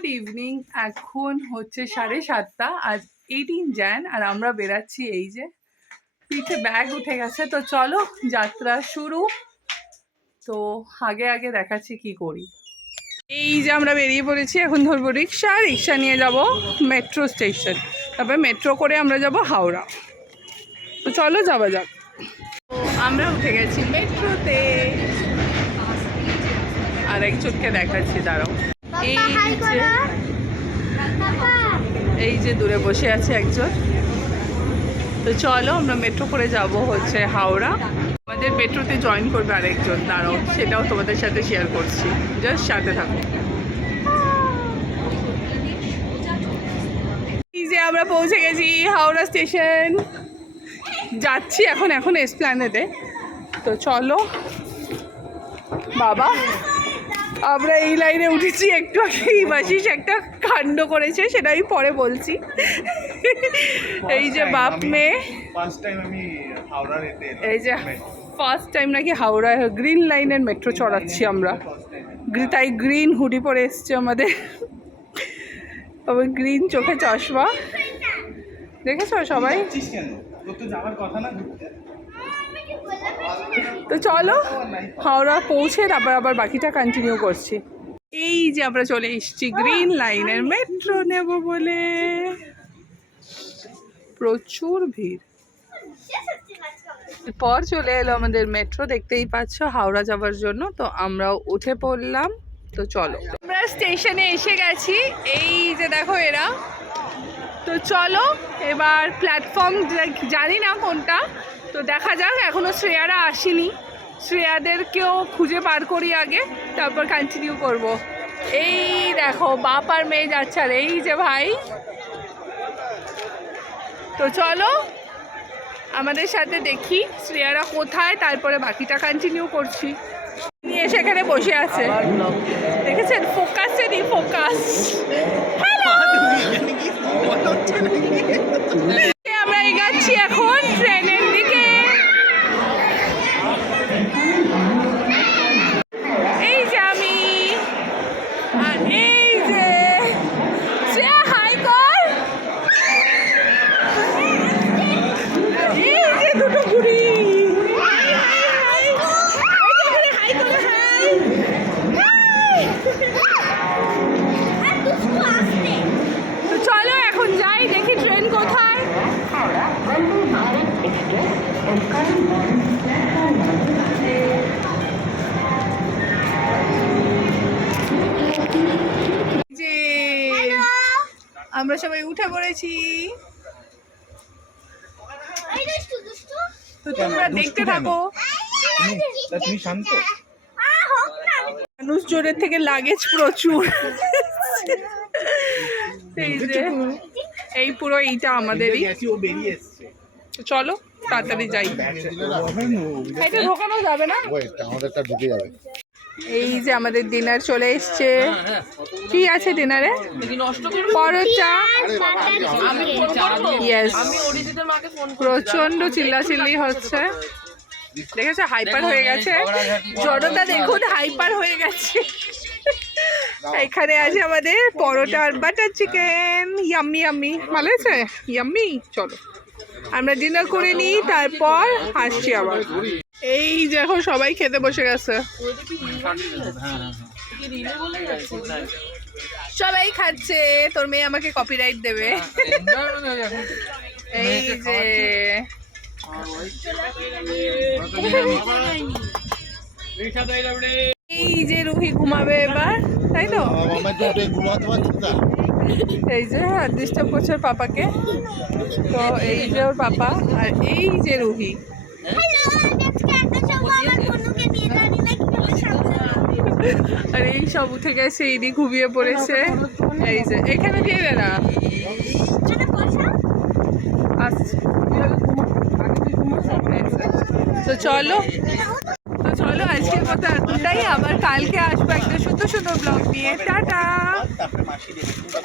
Good evening এখন হচ্ছে সাড়ে সাতটা, আজ এইটিন জ্যান আর আমরা বেরাচ্ছি এই যে পিঠে ব্যাগ উঠে গেছে। তো চলো যাত্রা শুরু। তো আগে আগে দেখাচ্ছি কি করি। এই যে আমরা বেরিয়ে পড়েছি, এখন ধরবো রিক্সা রিক্সা নিয়ে যাব মেট্রো স্টেশন তারপরে মেট্রো করে আমরা যাব হাওড়া। তো চলো যাওয়া যাক। আমরা উঠে গেছি মেট্রোতে আর একজনকে দেখাচ্ছি, দাঁড়াও। এই যে এই যে দূরে বসে আছে একজন। তো চলো আমরা মেট্রো করে যাব হচ্ছে হাওড়া। আমাদের মেট্রোতে জয়েন করবে আরেকজন দাঁড়াও সেটাও তোমাদের সাথে শেয়ার করছি। জাস্ট সাথে থাকো। এই যে আমরা পৌঁছে গেছি হাওড়া স্টেশন যাচ্ছি এখন এখন এসপ্ল্যানেডে তো চলো বাবা। আমরা এই লাইনে উঠেছি একটু আগেই বাসিস একটা কাণ্ড করেছে সেটা আমি পরে বলছি। এই যে বাপ মেয়ে। এই যে ফার্স্ট টাইম নাকি হাওড়ায় গ্রিন লাইনের মেট্রো চড়াচ্ছি আমরা। তাই গ্রিন হুডি পরে এসছে আমাদের। তবে গ্রিন চোখে চশমা। দেখেছ সবাই? কথা না তো চলো, হাওড়া পৌঁছে তারপর আবার বাকিটা কন্টিনিউ করছি। এই যে আমরা চলে এসছি গ্রিন লাইনের মেট্রো নেব বলে। প্রচুর ভিড়। পর চলে এলো আমাদের মেট্রো দেখতেই পাচ্ছ হাওড়া যাওয়ার জন্য, তো আমরাও উঠে পড়লাম। তো চলো। আমরা স্টেশনে এসে গেছি। এই যে দেখো এরা। তো চলো, এবার প্ল্যাটফর্ম জানি না কোনটা। তো দেখা যাক, এখনও শ্রেয়ারা আসেনি। শ্রেয়াদেরকেও খুঁজে পার করি আগে, তারপর কন্টিনিউ করব। এই দেখো, বাপ আর মেয়ে যাচ্ছে, আর এই যে ভাই। তো চলো, আমাদের সাথে দেখি শ্রেয়ারা কোথায়, তারপরে বাকিটা কন্টিনিউ করছি। নিয়ে সেখানে বসে আছে। দেখেছেন? ফোকাসে নি ফোকাস। আমরা চলো এখন যাই দেখি ট্রেন কোথায় যে আমরা সবাই উঠে পড়েছি তো তোমরা দেখতে থাকো তুমি শান্ত মানুষ জোরের থেকে লাগেজ প্রচুর। এই যে এই পুরো এইটা আমাদেরই। চলো তাড়াতাড়ি যাই। এটা ঢোকানো যাবে না? আমাদেরটা ঢুকে যাবে। এই যে আমাদের ডিনার চলে এসছে। কি আছে ডিনারে? পরোটা। ইয়েস প্রচণ্ড চিল্লাচিল্লি হচ্ছে। দেখেছ? হাইপার হয়ে গেছে। জড়তা দেখুন হাইপার হয়ে গেছে। এখানে আছে আমাদের পরোটা আর বাটার চিকেন ইয়াম্মি ইয়াম্মি ভালো আছে ইয়াম্মি চলো। আমরা ডিনার করে নিই তারপর আসছি আবার। এই দেখো সবাই খেতে বসে গেছে। সবাই খাচ্ছে। তোর মেয়ে আমাকে কপিরাইট দেবে। এই যে। এই যে রুহি ঘুমাবে এবার, তাই তো? এই যে ডিস্টার্ব করছে পাপাকে। তো এই যে ওর পাপা, আর এই যে রুহি। আর এই সব উঠে গেছে, ইনি ঘুমিয়ে পড়েছে। এই যে, এখানে দিয়ে দে না। আসছে। তো চলো তো চলো আজকের মতো এতটাই আবার কালকে আসব একটা সুন্দর সুন্দর ব্লগ নিয়ে টাটা তারপরে মাসি দেখে